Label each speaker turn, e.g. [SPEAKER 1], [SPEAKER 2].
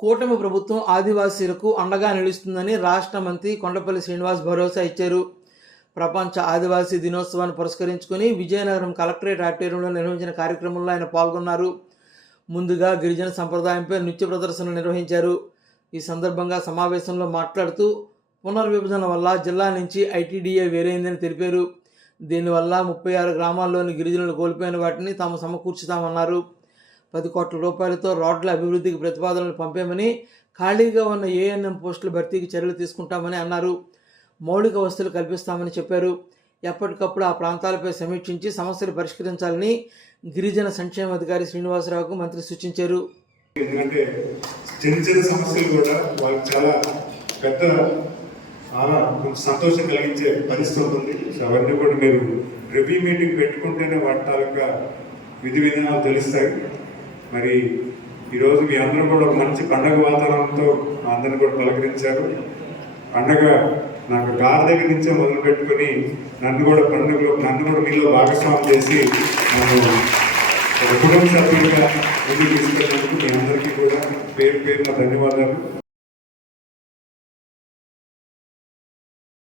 [SPEAKER 1] కూటమి ప్రభుత్వం ఆదివాసీలకు అండగా నిలుస్తుందని రాష్ట్ర మంత్రి కొండపల్లి శ్రీనివాస్ భరోసా ఇచ్చారు. ప్రపంచ ఆదివాసీ దినోత్సవాన్ని పురస్కరించుకుని విజయనగరం కలెక్టరేట్ ఆడిటోరియంలో నిర్వహించిన కార్యక్రమంలో ఆయన పాల్గొన్నారు. ముందుగా గిరిజన సంప్రదాయంపై నృత్య ప్రదర్శనలు నిర్వహించారు. ఈ సందర్భంగా సమావేశంలో మాట్లాడుతూ పునర్విభజన వల్ల జిల్లా నుంచి ఐటీడీఏ వేరైందని తెలిపారు. దీనివల్ల ముప్పై ఆరు గ్రామాల్లోని గిరిజనులు కోల్పోయిన వాటిని తాము సమకూర్చుతామన్నారు. పది కోట్ల రూపాయలతో రోడ్ల అభివృద్ధికి ప్రతిపాదనలు పంపామని ఖాళీగా ఉన్న ఏఎన్ఎం పోస్టుల భర్తీకి చర్యలు తీసుకుంటామని అన్నారు. మౌలిక వసతులు కల్పిస్తామని చెప్పారు. ఎప్పటికప్పుడు ఆ ప్రాంతాలపై సమీక్షించి సమస్యలు పరిష్కరించాలని గిరిజన సంక్షేమ అధికారి శ్రీనివాసరావుకు మంత్రి సూచించారు.
[SPEAKER 2] ఎందుకంటే చిన్న చిన్న సమస్యలు కూడా వాళ్ళకి చాలా పెద్ద చాలా సంతోషం కలిగించే పరిస్థితి ఉంటుంది. సో అవన్నీ కూడా మీరు రివ్యూ మీటింగ్ పెట్టుకుంటేనే వాటి తాలూకా విధి విధానాలు తెలుస్తాయి. మరి ఈరోజు మీ అందరూ కూడా ఒక మంచి పండగ వాతావరణంతో మా అందరిని కూడా పలకరించారు. పండగ నాకు గారి దగ్గర నుంచే మొదలు పెట్టుకుని నన్ను కూడా పండుగలో నన్ను కూడా మీలో భాగస్వామ్యం చేసి నన్ను ఒక కుటుంబ సభ్యులుగా ముందుకు తీసుకెళ్ళినందుకు మీ అందరికీ కూడా పేరు పేరున ధన్యవాదాలు.